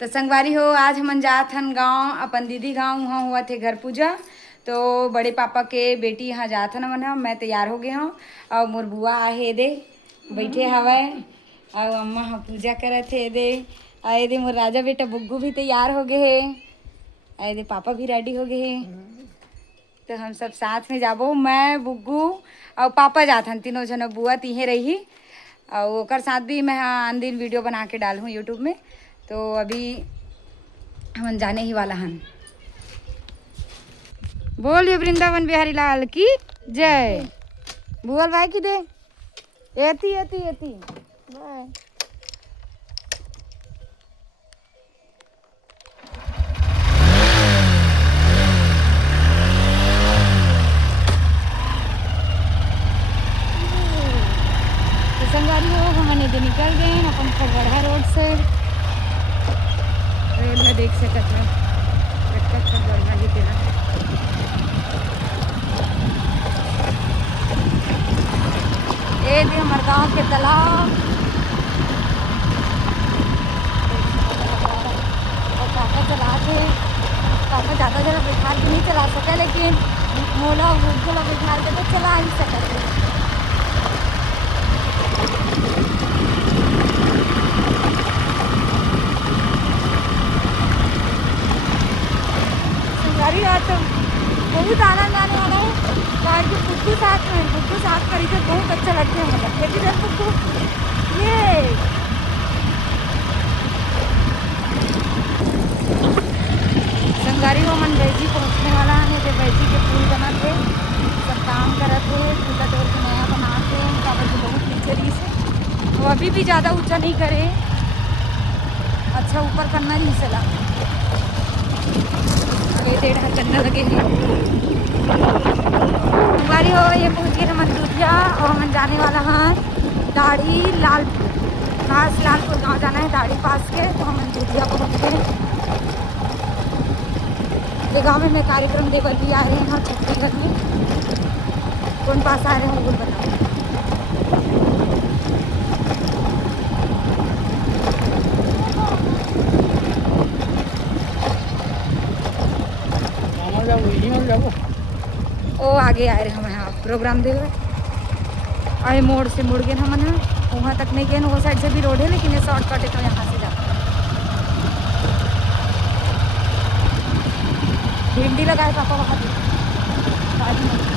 तो संगवारी हो, आज हम जात हन गाँव, अपन दीदी गाँव वहाँ हुआ थे घर पूजा। तो बड़े पापा के बेटी यहाँ जात हन मन, मैं तैयार हो गए हूँ और मोर बुआ आहे दे बैठे हवय और अम्मा ह पूजा करत हे दे। आए दे मोर राजा बेटा बुग्गू भी तैयार हो गए हे। आए दे पापा भी रेडी हो गए हे। तो हम सब साथ में जाबो, मैं बुग्गू और पापा जात हन, तीनों जन। बुआ तीहे रही और ओकर साथ भी मैं आन दिन वीडियो बना के डाल हूँ यूट्यूब में। तो अभी हम जाने ही वाला हन। बोलिए वृंदावन बिहारी लाल की जय। बुअल भाई की दे एती एती एती बाय। तो संगवारी हो, हमने तो निकल गए अपन खगड़हा रोड से। रोड में देख सकत हो कतका खगड़हा ही तेरा। ये दे हमारे गाँव के तालाब और पापा चलाते। पापा ज़्यादा ज़्यादा बिठार के नहीं चला सके, लेकिन मोला गुला बिठार के तो चला ही सकते। संगवारी हो, तो बहुत आनंद आने वाला है। कारण कि बुग्गू साथ करी तो बहुत अच्छा लगता है। मतलब लेकिन जब बुग्गू ये संगवारी हो, मन बैजी पहुँचने वाला है। जब बैजी के पुल बना थे, सब काम करा थे, पूजा तोड़ के नया बना थे। काबर से बहुत नीचे रही से, तो अभी भी ज़्यादा ऊंचा नहीं करे, अच्छा ऊपर करना नहीं चला। ये 1.5 चलने लगे हैं। संगवारी हो, ये पहुँच गए हम दूधिया और हम जाने वाला हाँ दाढ़ी लालपुर। खास लालपुर गाँव जाना है दाढ़ी पास के, तो हम दूधिया पहुँच गए। ये गाँव में कार्यक्रम देवल भी आ रहे हैं यहाँ छत्तीसगढ़ में। कौन पास आ रहे हैं वो बताओ। ओ आगे आ रहे हम यहाँ प्रोग्राम देवे। अरे मोड़ से मुड़ गए हम वहाँ तक नहीं गए, वो साइड से भी रोड है, लेकिन ये शॉर्टकट है तो यहाँ से जाते हैं। भिंडी लगाए पापा वहाँ पे बाजू में।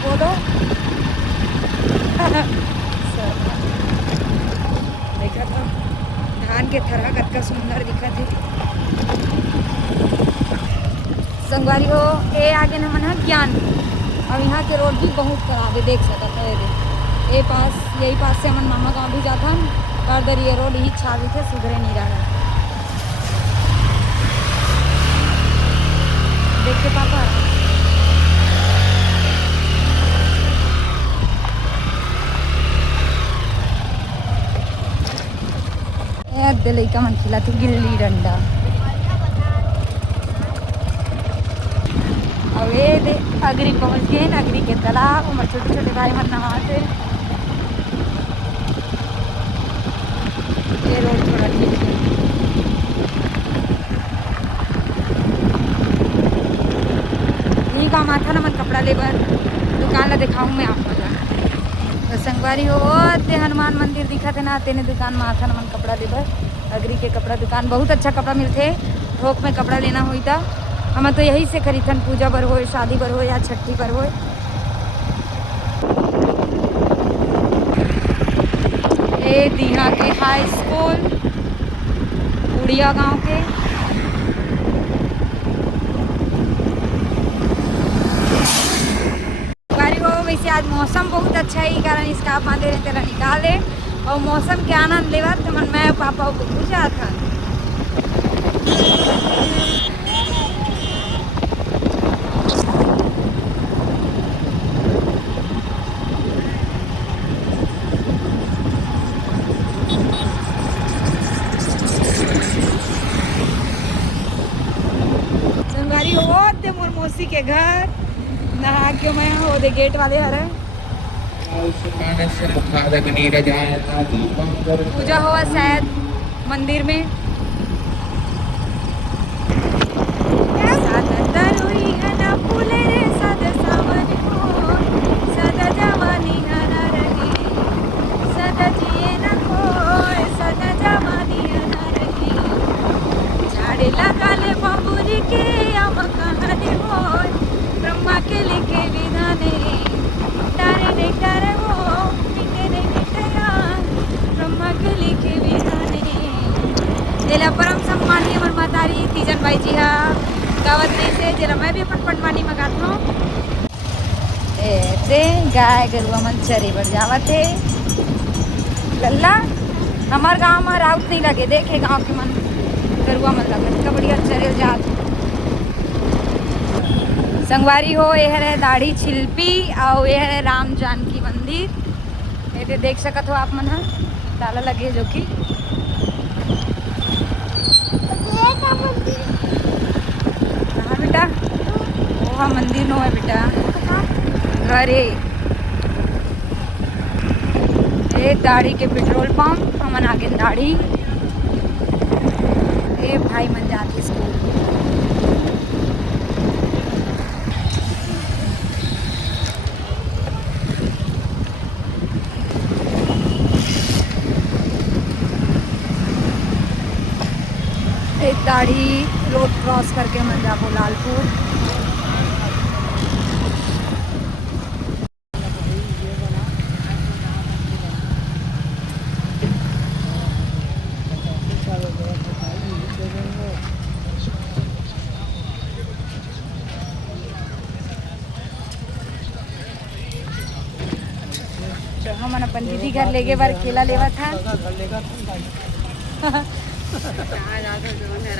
बोलो देखा था धान के थरहा कतका सुंदर दिखा थे। संगवारी हो, ये आगे न मन ज्ञान। अब यहाँ के रोड भी बहुत खराब है, देख सकते है। ये पास यही पास से हम मामा गाँव भी जाता है। दर ये रोड ही छावी थे, सुधरे नहीं रहा। देख के पापा लड़का मन खिला थे गिल्ली डंडा। अब ये दे अगरी पहुँच गए, अगरी के तालाब। हमारे छोटे छोटे भाई मन नहाते। ये रोड थोड़ा ठीक है। यही काम आता ना मन कपड़ा लेबर दुकान ला दिखाऊँ मैं आप लोग। तो संगवारी हो, ते हनुमान मंदिर दिखा थे ना, तेने दुकान में आता ना मन कपड़ा लेबर। अगरी के कपड़ा दुकान बहुत अच्छा कपड़ा मिलते। थोक में कपड़ा लेना हुई था हम तो यही से खरीदन, पूजा बर हो, शादी बर हो या छठी बर हो। ये दीहा के हाई स्कूल उड़िया गांव के। वैसे आज मौसम बहुत अच्छा है, कारण इसका आप बांधे रहे तेरा निकाले और मौसम के आनंद लेवा तो मन मैं पापा को पूछा था। वो दे मोर मौसी के घर नहा के मैं हो दे गेट वाले हर पूजा हुआ शायद मंदिर में। परम सम्मानीय मनमातारी तीजन भाई जी हा गावत रही से जरा मैं भी अपन पंडवानी मंगात हूँ। दे गाय गरुआ मन चरे बढ़ जावत है लल्ला हमार गांव में राउत नहीं लगे देखे गांव के मन गरुआ मन लगे का बढ़िया चरे जात संगवारी हो। यह है दाढ़ी छिलपी और यह है राम जानकी मंदिर ये देख सकत हो आप मन हा ताला लगे जो कि कहाँ बेटा वहाँ मंदिर नो है बेटा घरे ये दाढ़ी के पेट्रोल पंप हमन आगे दाढ़ी ये भाई मन जाते स्कूल एक दाढ़ी रोड क्रॉस करके हम जाबो लालपुर। तो हम अपन दीदी घर लेके बार केला लेवा था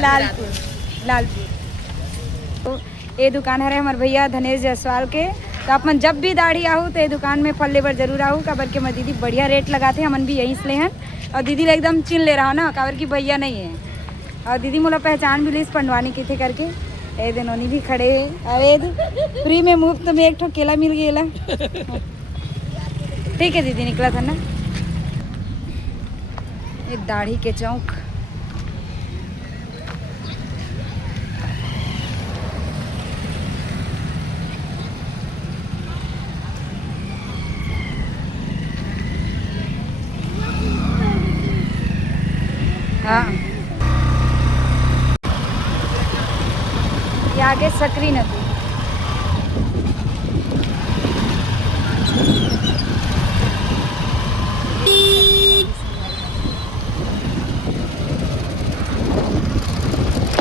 लालपुर तो ये दुकान है हमारे भैया धनेश जायसवाल के। तो अपन जब भी दाढ़ी आहू तो ये दुकान में फल लेबर जरूर आहू काबर के मैं दीदी बढ़िया रेट लगाते हमन भी यहीं से ले हैं और दीदी ले एकदम चिन ले रहा हो ना काबर की भैया नहीं है और दीदी मोला पहचान भी ली पंडवानी की थे करके ए दिनोनी भी खड़े है अरे फ्री में मुफ्त में एक ठो केला मिल गया ठीक है दीदी निकला था ना ये दाढ़ी के चौक हाँ ये आगे सकरी नदी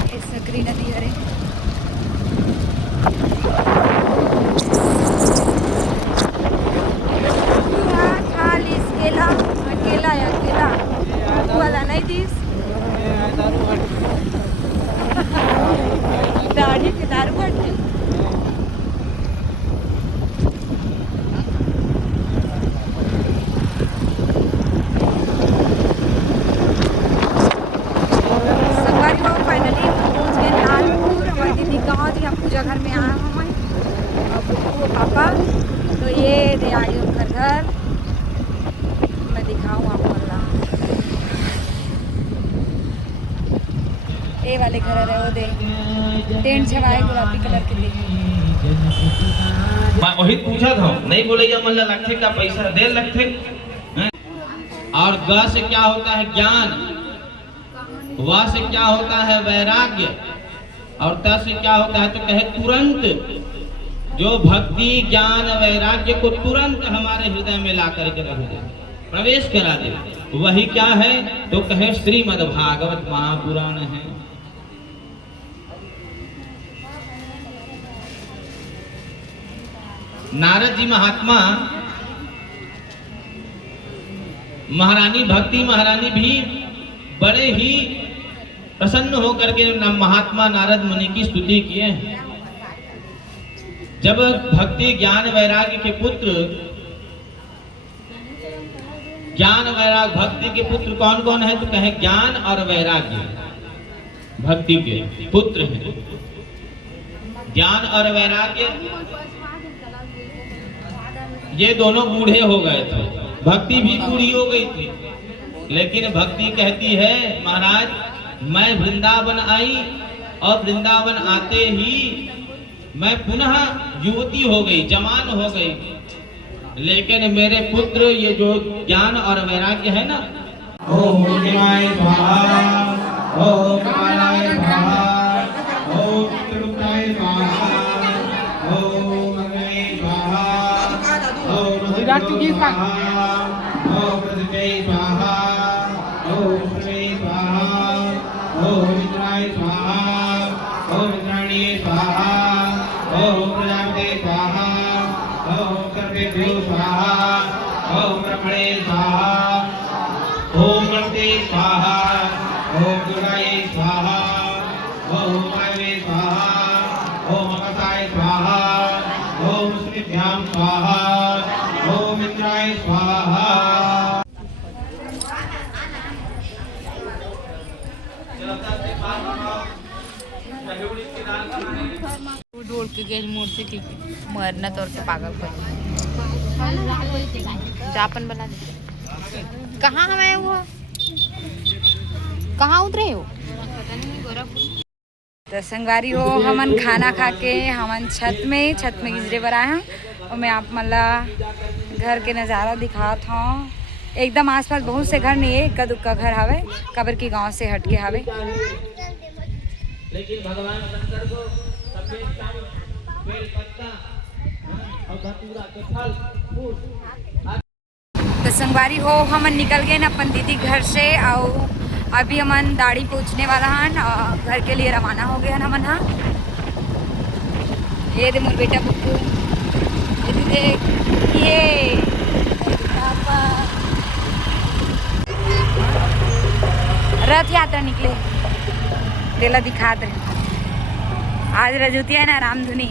ये सकरी नदी अरे खाली केला अकेला या केला वाला नहीं दिस दाढ़ी के दारू भट्टी संगवारी हो फाइनली पहुंच गए लालपुर हमारी दीदी गाँव थी हम पूजा घर में आए हमें और बुक्कू पापा तो ये दे आई उनका घर मैं दिखाऊँ आपको ये वाले घर है वो दे टेंट छवाए गुलाबी कलर के दे वही पूछा था नहीं बोलेगा मतलब लगते का पैसा दे लगते और ग से क्या होता है ज्ञान वा से क्या होता है वैराग्य और त से क्या होता है तो कहे तुरंत जो भक्ति ज्ञान वैराग्य को तुरंत हमारे हृदय में ला करके रख दे प्रवेश करा दे वही क्या है तो कहे श्रीमद् भागवत महापुराण है। नारद जी महात्मा महारानी भक्ति महारानी भी बड़े ही प्रसन्न होकर के महात्मा नारद मुनि की स्तुति किए। जब भक्ति ज्ञान वैराग्य के पुत्र ज्ञान वैराग्य भक्ति के पुत्र कौन कौन है तो कहे ज्ञान और वैराग्य भक्ति के पुत्र हैं। ज्ञान और वैराग्य ये दोनों बूढ़े हो गए थे, भक्ति भी बूढ़ी हो गई थी। लेकिन भक्ति कहती है महाराज मैं वृंदावन आई और वृंदावन आते ही मैं पुनः युवती हो गई, जवान हो गई। लेकिन मेरे पुत्र ये जो ज्ञान और वैराग्य है ना, ओम शिवाय स्वाहा, ओम कालाय स्वाहा, ओम त्रिपुराय स्वाहा, ओम मंगले स्वाहा, ओम हरिद्राय स्वाहा, ओम प्रदीपे स्वाहा, ओम शिवे स्वाहा, ओम इंद्राय स्वाहा, ओम इंद्राणीय स्वाहा, ओम प्रजापते स्वाहा, ओम सर्वेभ्यो स्वाहा, ओम ब्रह्मणे स्वाहा, ओम गणपते स्वाहा, ओम दुर्गाये स्वाहा, ओम वायवे स्वाहा, ओम अकसाय स्वाहा, ओम श्रीभ्याम स्वाहा, ओम इंद्राय स्वाहा। ढोल के गेल मूर्ति की मरना तौर के पागल कर जापन बना दे। कहाँ हमें वो कहाँ उतरे हो? तो संगवारी हो हमन खाना खा के हमन छत में गिजरे बर आए हैं और मैं आप मतलब घर के नज़ारा दिखात हूँ। एकदम आसपास बहुत से घर नहीं है, इक्का दुक्का घर हवे, कबर की गांव से हट के हवे। लेकिन भगवान शंकर को सफेद चावल, बेल पत्ता और धतूरा के फल फूल। तो संगवारी हो हमन निकल गए न अपन दीदी घर से और अभी हमन दाढ़ी पहुँचने वाला हन और घर के लिए रवाना हो गए हन हमन। हाँ ये दे मोर बेटा बुक्कू, ये देख ये पापा रथ यात्रा निकले तेला दिखा दे। आज रजूतिया ना रामधुनी।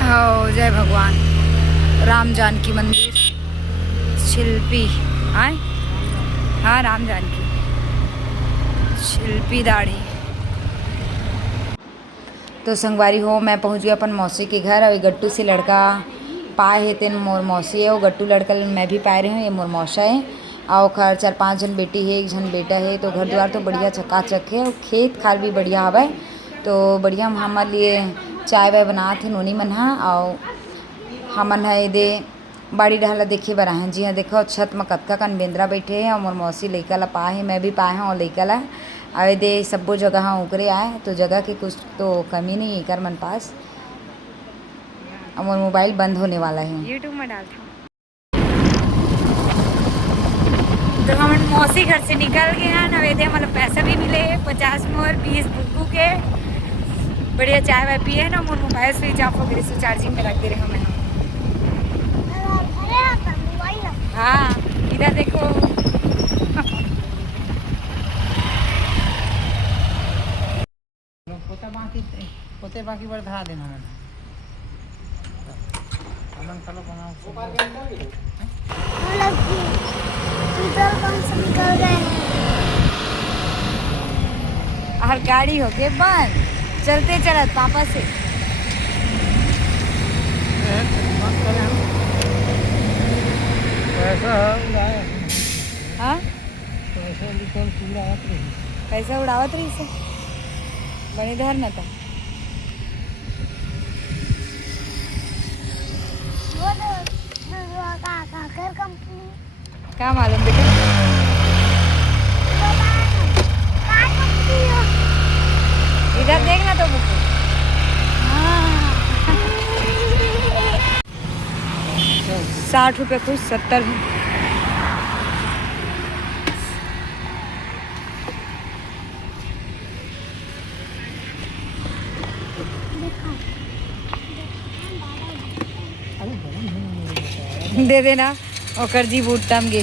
हो जय भगवान राम जानकी मंदिर शिल्पी आए। हाँ राम जानकी शिल्पी दाढ़ी। तो संगवारी हो मैं पहुंच गया अपन मौसी के घर और गट्टू से लड़का पाए है तेन मोर मौसी है। वो गट्टू लड़का मैं भी पाए रहे हूँ, ये मोर मौसा है और खर 4-5 जन बेटी है, 1 जन बेटा है। तो घर द्वार तो बढ़िया चकाचक है और खेत खाल भी बढ़िया हवा। तो बढ़िया हमारे लिए चाय वाय बनात है नोनी मन हा। और हमन है दे बाड़ी डहला देखे बर आए। जी हाँ देखो छत में कतका कन बेंद्रा बैठे हैं और मोर मौसी लइका ला पाए है, मैं भी पाए हूँ और लइका ला आए दे सब्बो जगह उकरे आए। तो जगह की कुछ तो कमी नहीं है कर मन पास। और मोर मोबाइल बंद होने वाला है, यूट्यूब में डालता हूँ। तो हम मौसी घर से निकल गए हैं नवेदे, मतलब पैसा भी मिले 50 में और 20 बुक्कू के। बढ़िया चाय वाय पिए ना, मोर मोबाइल स्विच ऑफ हो गई, स्विच चार्जिंग में रख दे रहे हमें। हाँ इधर देखो पोते बाकी बढ़ा देना हमन चलो बनाओ निकल गए। और गाड़ी हो गई बंद, चलते चलत पापा से। हाँ पैसा उड़ावत रही से बड़ी धर न था। क्या मालूम बेटा, इधर देखना तो बुक। हाँ 60 रुपये कुछ 70 में। दे देना और जी बूटम गे।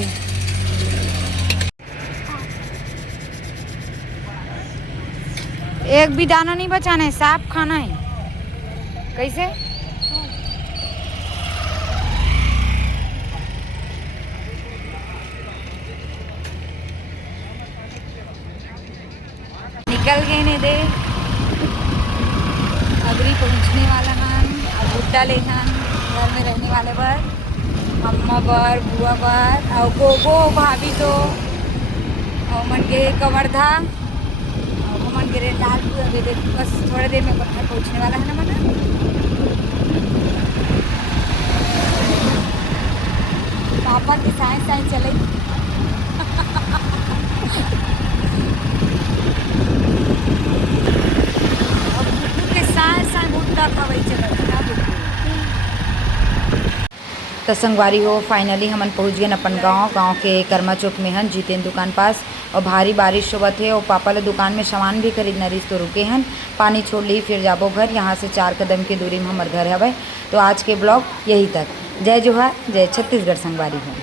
एक भी दाना नहीं बचाना है, साफ खाना है। कैसे निकल गए ने दे अगरी पहुंचने वाला हन। अब भुट्टा ले हन घर में रहने वाले बर, अम्मा बर, बुआ बर और गोगो भाभी तो और मन के कवर्धा और मन के लालपुर। अभी देख बस थोड़ी देर में घर पहुंचने वाला है ना मन। पापा के साए साए चले और बुद्धू के साए साए भुट्टा खवई चलत ना बुद्धू। तो संगवारी हो फाइनली हमन पहुंच गए अपन गांव के कर्मा चौक में हन जीतेन दुकान पास। और भारी बारिश होवत है और पापा ला दुकान में सामान भी खरीदना रही तो रुके हन। पानी छोड़ ली फिर जाबो घर। यहाँ से 4 कदम की दूरी में हमार घर हवे। तो आज के ब्लॉग यही तक। जय जोहार, जय छत्तीसगढ़ संगवारी हो।